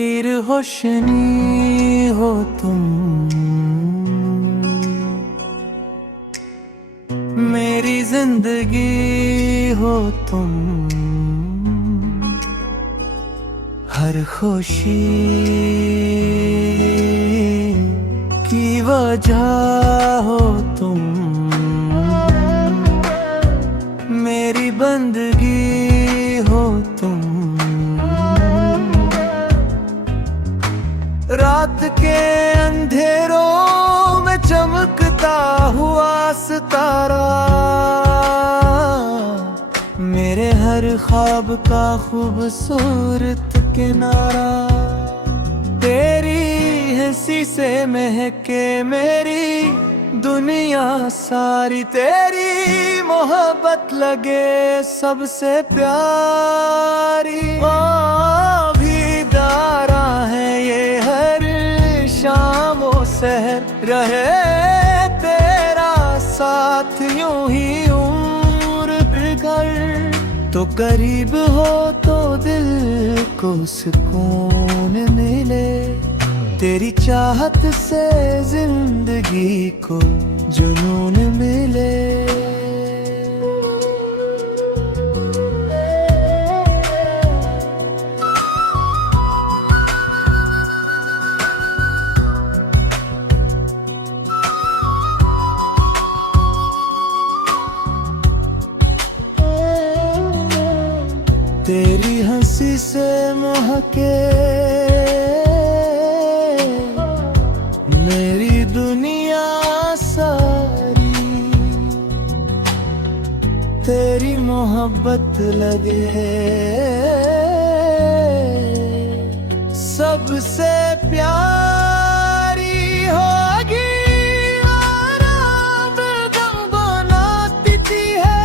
हीर होशनी हो तुम, मेरी जिंदगी हो तुम, हर खुशी की वजह हो तुम, मेरी बंदगी हो तुम। रात के अंधेरों में चमकता हुआ सितारा, मेरे हर ख्वाब का खूबसूरत किनारा। तेरी हंसी से महके मेरी दुनिया सारी, तेरी मोहब्बत लगे सबसे प्यारी। भी दारा है ये हर शाम ओ सहर, रहे तेरा साथ यूं ही उम्र भर। तो करीब हो तो दिल को सुकून मिले, तेरी चाहत से जिंदगी को जुनून मिले। तेरी हंसी से महके मेरी दुनिया सारी, तेरी मोहब्बत लगे सबसे प्यारी। होगी आराम गम बनाती है,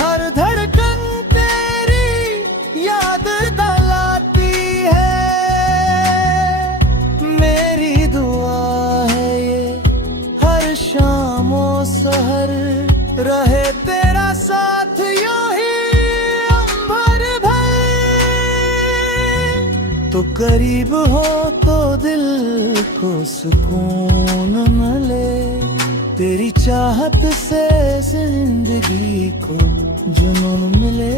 हर धड़कन तेरी याद दिलाती है। मेरी दुआ है ये हर शाम ओ सहर, रहे तेरा साथ यूं ही अंबर भर। तो करीब हो तो दिल को सुकून मिले, तेरी चाहत से जिंदगी को जुनून मिले।